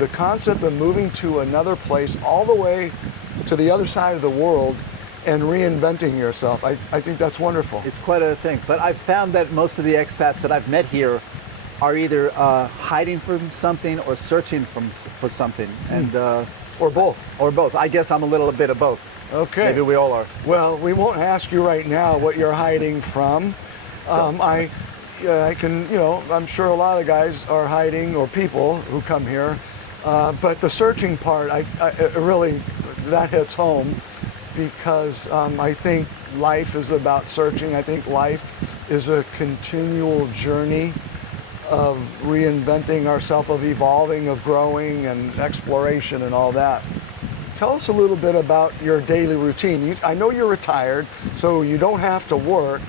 The concept of moving to another place all the way to the other side of the world and reinventing yourself, I think that's wonderful. It's quite a thing. But I've found that most of the expats that I've met here are either hiding from something or searching for something, and Or both. or both. I guess I'm a little bit of both. Okay. Maybe we all are. Well, we won't ask you right now what you're hiding from. I can, I'm sure a lot of guys are hiding, or people who come here, but the searching part, it really, that hits home, because I think life is about searching. I think life is a continual journey of reinventing ourselves, of evolving, of growing, and exploration and all that. Tell us a little bit about your daily routine. I know you're retired, so you don't have to work,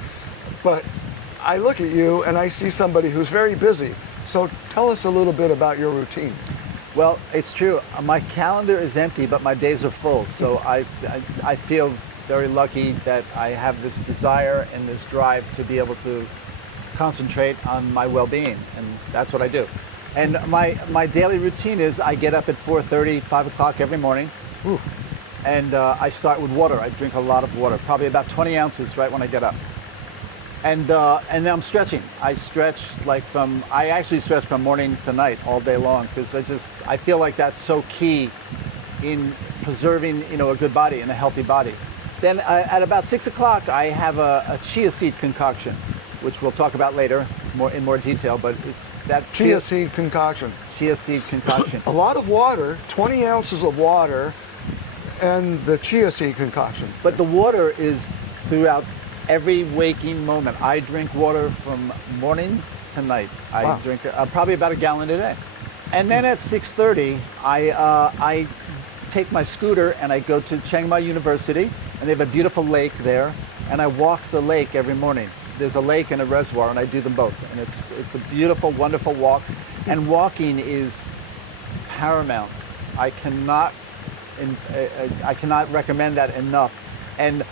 but I look at you and I see somebody who's very busy. So tell us a little bit about your routine. Well, it's true. My calendar is empty, but my days are full. So I feel very lucky that I have this desire and this drive to be able to concentrate on my well-being, and that's what I do. And my daily routine is I get up at 4:30, 5 o'clock every morning. Ooh. And I start with water. I drink a lot of water, probably about 20 ounces right when I get up. And then I'm stretching. I actually stretch from morning to night all day long, because I feel like that's so key in preserving, a good body and a healthy body. Then at about 6 o'clock, I have a chia seed concoction, which we'll talk about later in more detail, but it's that Chia seed concoction. Chia seed concoction. A lot of water, 20 ounces of water, and the chia seed concoction. But the water is throughout every waking moment. I drink water from morning to night. I Wow. drink probably about a gallon a day. And then at 6:30, I take my scooter and I go to Chiang Mai University, and they have a beautiful lake there, and I walk the lake every morning. There's a lake and a reservoir, and I do them both. And it's a beautiful, wonderful walk. And walking is paramount. I cannot recommend that enough. And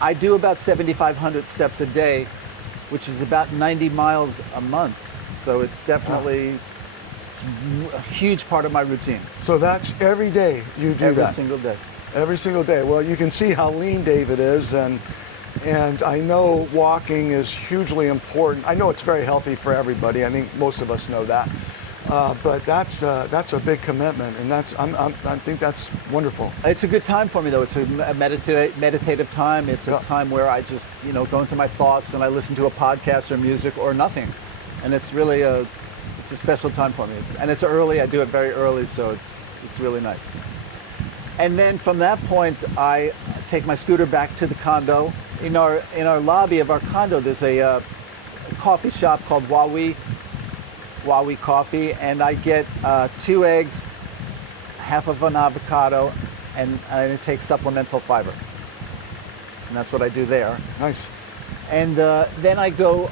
I do about 7,500 steps a day, which is about 90 miles a month. So it's definitely it's a huge part of my routine. So that's every day you do Every that? single day. Every single day. Well, you can see how lean David is, and I know walking is hugely important. I know it's very healthy for everybody. I think most of us know that. But that's a big commitment, and I think that's wonderful. It's a good time for me, though. It's a meditative time. It's a time where I just go into my thoughts, and I listen to a podcast or music or nothing, and it's really a special time for me. And it's early. I do it very early, so it's really nice. And then from that point, I take my scooter back to the condo. In our lobby of our condo, there's a coffee shop called Wawi Coffee, and I get 2 eggs, half of an avocado, and I take supplemental fiber. And that's what I do there. Nice. And then I go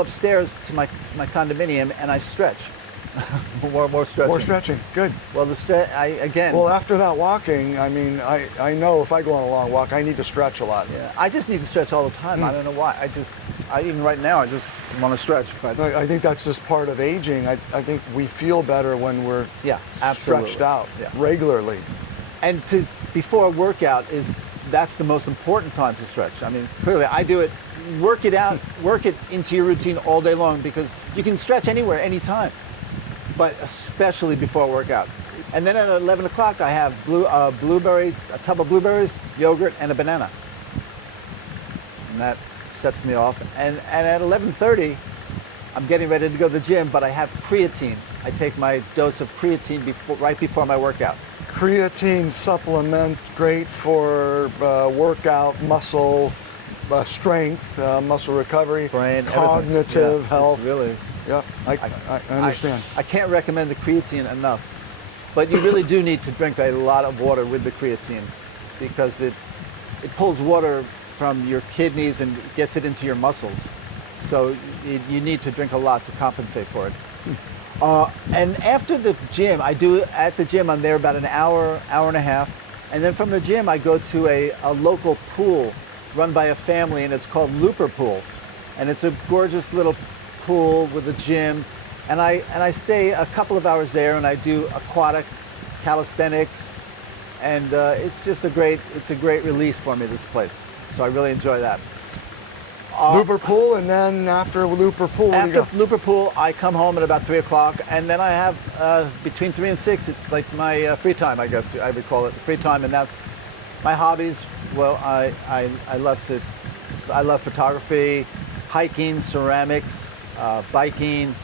upstairs to my condominium and I stretch. more stretching. More stretching. Good. Well, Well, after that walking, I know if I go on a long walk, I need to stretch a lot. Yeah, I just need to stretch all the time. I don't know why. Even right now, I just want to stretch. But I think that's just part of aging. I think we feel better when we're stretched out regularly. And before a workout that's the most important time to stretch. I mean, clearly, I do it. Work it out. Work it into your routine all day long, because you can stretch anywhere, anytime, but especially before a workout. And then at 11 o'clock, I have a tub of blueberries, yogurt, and a banana. And that sets me off. And at 11:30, I'm getting ready to go to the gym, but I have creatine. I take my dose of creatine right before my workout. Creatine supplement, great for workout, muscle strength, muscle recovery, brain, cognitive health. It's really. Yeah, I understand. I can't recommend the creatine enough, but you really do need to drink a lot of water with the creatine, because it pulls water from your kidneys and gets it into your muscles. So you need to drink a lot to compensate for it. And after the gym, I'm there about an hour and a half, and then from the gym I go to a local pool run by a family, and it's called Looper Pool, and it's a gorgeous little pool with a gym, And I stay a couple of hours there, and I do aquatic calisthenics, and it's a great release for me, this place. So I really enjoy that. Looper pool, and then after Looper pool, where do you After go? Looper pool, I come home at about 3 o'clock, and then I have between 3 and 6. It's like my free time, I guess I would call it free time, and that's my hobbies. Well, I love photography, hiking, ceramics, biking,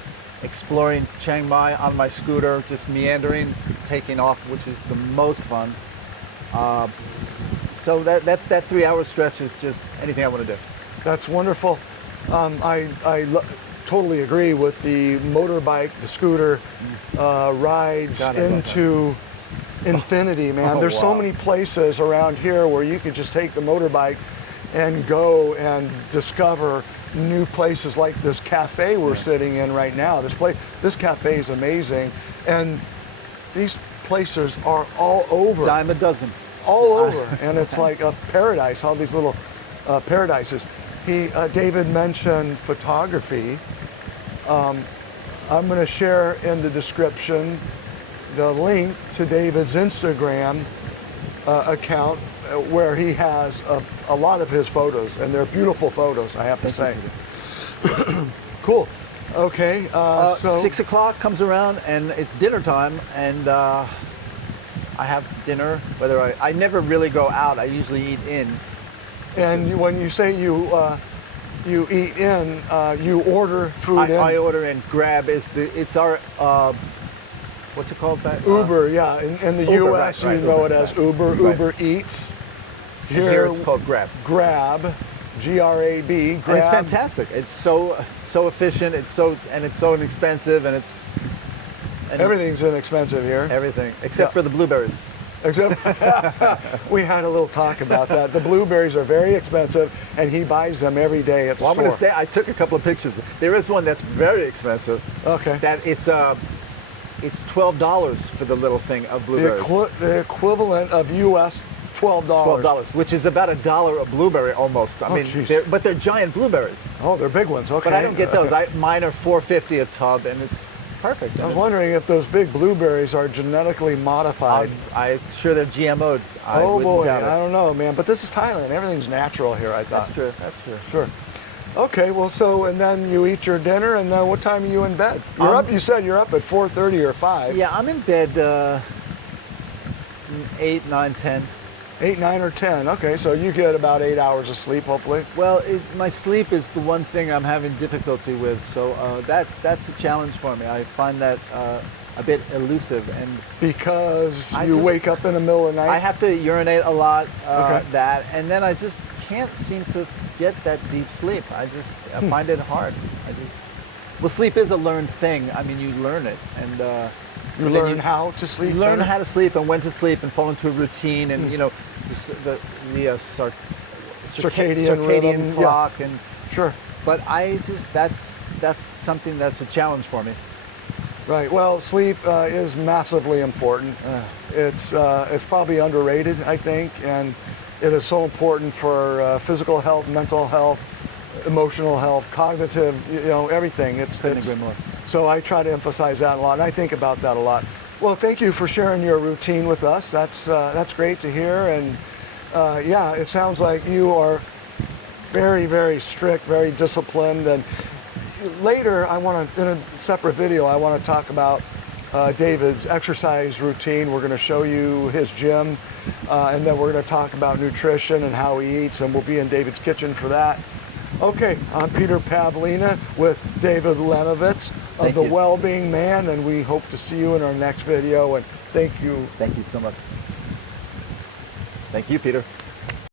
exploring Chiang Mai on my scooter, just meandering, taking off, which is the most fun. So that 3 hour stretch is just anything I want to do. That's wonderful. I totally agree with the motorbike, the scooter rides God, I love into infinity, man. Oh, There's so wow. many places around here where you could just take the motorbike and go and discover new places, like this cafe we're sitting in right now. This cafe is amazing, and these places are all over. Dime a dozen. All over, and it's like a paradise. All these little paradises. David mentioned photography. I'm going to share in the description the link to David's Instagram account, where he has a lot of his photos, and they're beautiful photos, I have to say. Cool. Okay. So 6 o'clock comes around, and it's dinner time, and I have dinner. I never really go out. I usually eat in. And when you say you eat in, you order food in? I order in. Grab it's our what's it called? Uber, yeah. In the Uber, U.S., right, you know Uber, it as right. Uber. Right. Uber Eats. Here it's called Grab. Grab, G-R-A-B. Grab. And it's fantastic. It's so efficient. It's so inexpensive, and Everything's inexpensive here. everything except for the blueberries. Except we had a little talk about that. The blueberries are very expensive, and he buys them every day at the Well, I'm store. going to say I took a couple of pictures. There is one that's very expensive. Okay. That it's $12 for the little thing of blueberries. The equivalent of U.S. $12. $12, which is about $1 a blueberry almost. I mean, jeez. but they're giant blueberries. Oh, they're big ones. Okay. But I don't get those. Mine are $4.50 a tub, and it's perfect. I was wondering if those big blueberries are genetically modified. I'm sure they're GMO'd. I Oh wouldn't boy, doubt it. I don't know, man. But this is Thailand. Everything's natural here, I thought. That's true. That's true. Sure. Okay, well, so, and then you eat your dinner, and then what time are you in bed? You're up, you said you're up at 4:30 or 5. Yeah, I'm in bed 8, 9, 10. 8, 9, or 10. Okay, so you get about 8 hours of sleep, hopefully. Well, my sleep is the one thing I'm having difficulty with, so that's a challenge for me. I find that a bit elusive, and Because I you just- wake up in the middle of the night? I have to urinate a lot, Okay. and then I just can't seem to get that deep sleep. I find it hard. Well, sleep is a learned thing. I mean, you learn it, and you and then learn how to sleep you learn better? how to sleep and when to sleep and fall into a routine, and you know, the Circadian rhythm, clock, and Sure. but that's something that's a challenge for me. Right. Well, sleep is massively important. It's probably underrated, I think, and it is so important for physical health, mental health, emotional health, cognitive, everything. Couldn't agree more. So I try to emphasize that a lot, and I think about that a lot. Well, thank you for sharing your routine with us. That's great to hear, and yeah, it sounds like you are very, very strict, very disciplined, and later, in a separate video, I want to talk about David's exercise routine. We're going to show you his gym, and then we're going to talk about nutrition and how he eats, and we'll be in David's kitchen for that. Okay, I'm Peter Pavlina with David Lenovitz of Thank The you. Wellbeing Man, and we hope to see you in our next video, and thank you. Thank you so much. Thank you, Peter.